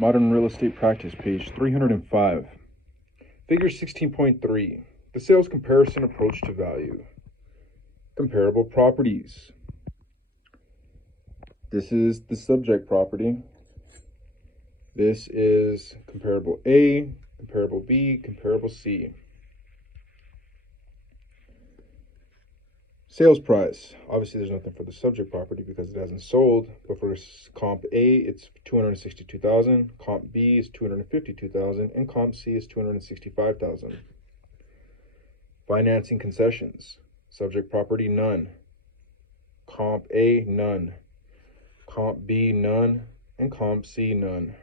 Modern Real Estate Practice, page 305. Figure 16.3. The sales comparison approach to value. Comparable properties. This is the subject property. This is comparable A, comparable B, comparable C. Sales price. Obviously, there's nothing for the subject property because it hasn't sold. But for comp A, it's $262,000. Comp B is $252,000, and comp C is $265,000. Financing concessions. Subject property, none. Comp A, none. Comp B, none, and comp C, none.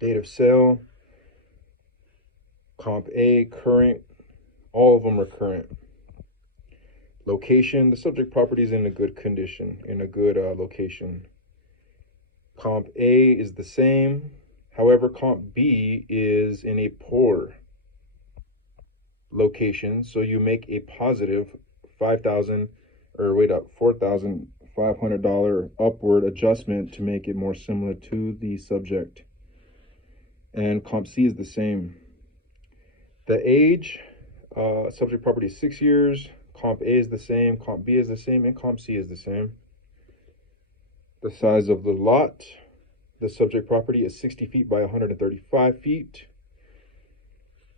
Date of sale. Comp A, current. All of them are current. Location, the subject property is in a good condition, in a good location. Comp A is the same. However, comp B is in a poor location, so you make a positive $4,500 upward adjustment to make it more similar to the subject. And comp C is the same. The age, subject property is 6 years. Comp A is the same, comp B is the same, and comp C is the same. The size of the lot, the subject property is 60 feet by 135 feet.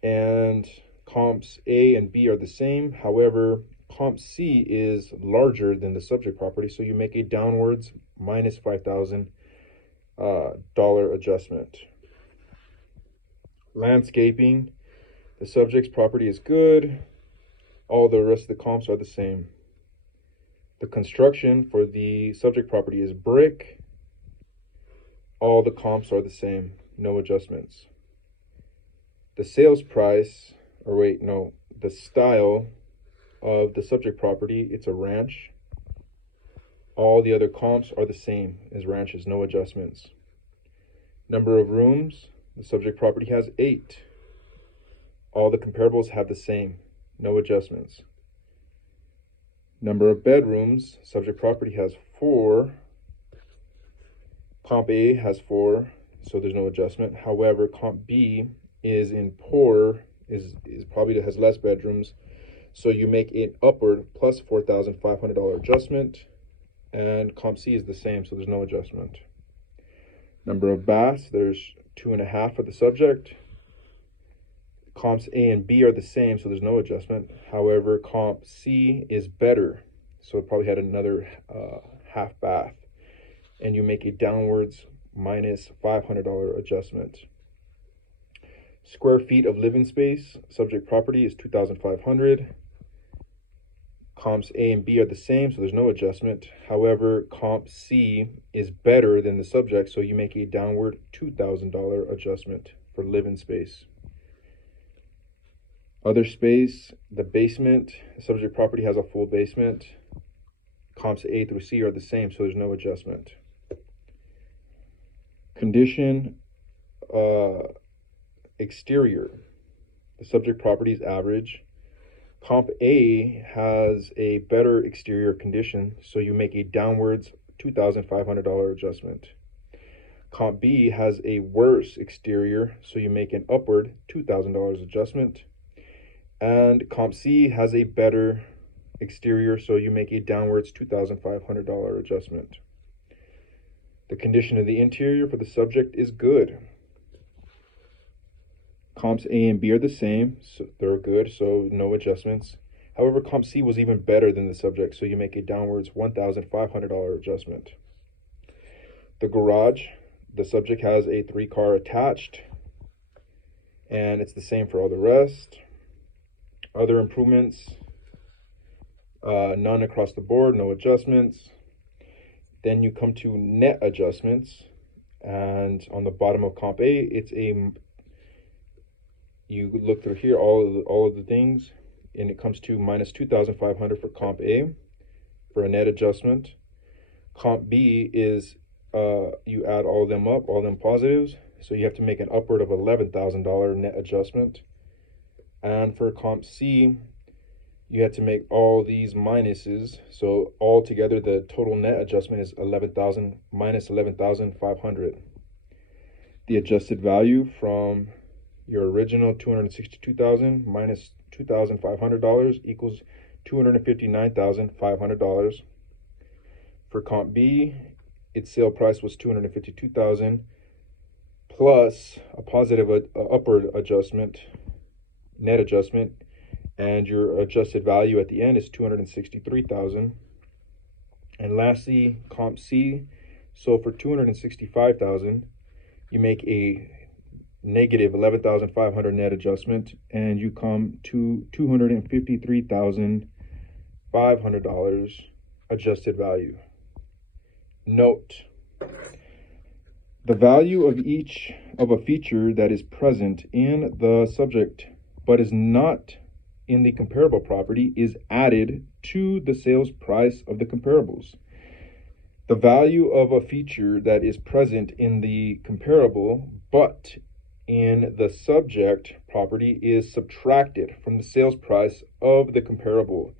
And comps A and B are the same. However, comp C is larger than the subject property, so you make a downwards minus $5,000 adjustment. Landscaping, the subject's property is good. All the rest of the comps are the same. The construction for the subject property is brick. All the comps are the same, no adjustments. The sales price, the style of the subject property, it's a ranch. All the other comps are the same as ranches, no adjustments. Number of rooms, the subject property has 8. All the comparables have the same. No adjustments. Number of bedrooms, subject property has 4. Comp A has 4, so there's no adjustment. However, comp B is in poor, probably has less bedrooms, so you make an upward plus $4,500 adjustment. And comp C is the same, so there's no adjustment. Number of baths, there's 2.5 for the subject. Comps A and B are the same, so there's no adjustment. However, comp C is better, so it probably had another half bath, and you make a downwards minus $500 adjustment. Square feet of living space, subject property is 2,500. Comps A and B are the same, so there's no adjustment. However, comp C is better than the subject, so you make a downward $2,000 adjustment for living space. Other space, the basement, the subject property has a full basement. Comps A through C are the same, so there's no adjustment. Condition, exterior, the subject property is average. Comp A has a better exterior condition, so you make a downwards $2,500 adjustment. Comp B has a worse exterior, so you make an upward $2,000 adjustment. And comp C has a better exterior, so you make a downwards $2,500 adjustment. The condition of the interior for the subject is good. Comps A and B are the same, so they're good, so no adjustments. However, comp C was even better than the subject, so you make a downwards $1,500 adjustment. The garage, the subject has a 3-car attached, and it's the same for all the rest. Other improvements, none across the board, no adjustments. Then you come to net adjustments, and on the bottom of comp A, you look through here, all of the things, and it comes to minus $2,500 for comp A for a net adjustment. Comp B is you add all of them up, all them positives, so you have to make an upward of $11,000 net adjustment. And for comp C, you had to make all these minuses, so altogether the total net adjustment is 11,000 minus 11,500. the adjusted value from your original $262,000 minus $2,500 equals $259,500. For comp B, its sale price was $252,000 plus a positive upward adjustment, net adjustment, and your adjusted value at the end is $263,000. And lastly, comp C, so for $265,000, you make a negative $11,500 net adjustment, and you come to $253,500 adjusted value. Note: the value of each of a feature that is present in the subject but is not in the comparable property is added to the sales price of the comparables. The value of a feature that is present in the comparable but in the subject property is subtracted from the sales price of the comparable.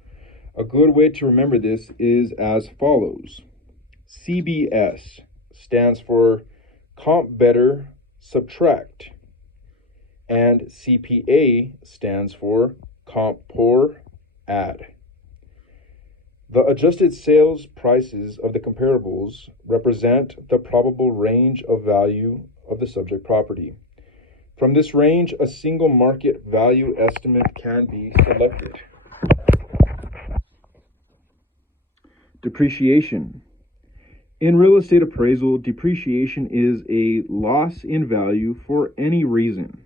A good way to remember this is as follows. CBS stands for comp better subtract, and CPA stands for comp poor add. The adjusted sales prices of the comparables represent the probable range of value of the subject property. From this range, a single market value estimate can be selected. Depreciation. In real estate appraisal, depreciation is a loss in value for any reason.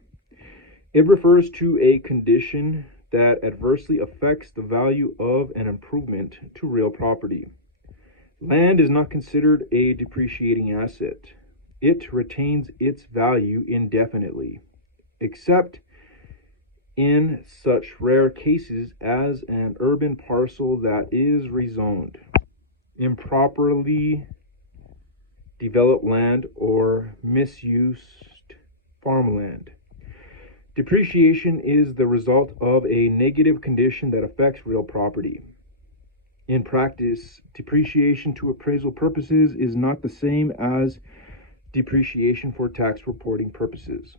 It refers to a condition that adversely affects the value of an improvement to real property. Land is not considered a depreciating asset. It retains its value indefinitely, except in such rare cases as an urban parcel that is rezoned, improperly developed land, or misused farmland. Depreciation is the result of a negative condition that affects real property. In practice, depreciation to appraisal purposes is not the same as depreciation for tax reporting purposes.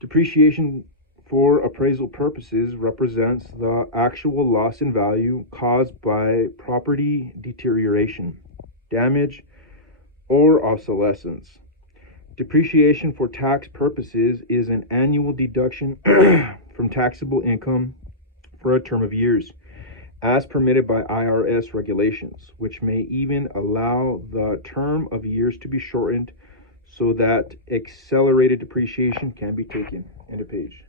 Depreciation for appraisal purposes represents the actual loss in value caused by property deterioration, damage, or obsolescence. Depreciation for tax purposes is an annual deduction from taxable income for a term of years, as permitted by IRS regulations, which may even allow the term of years to be shortened so that accelerated depreciation can be taken. End of page.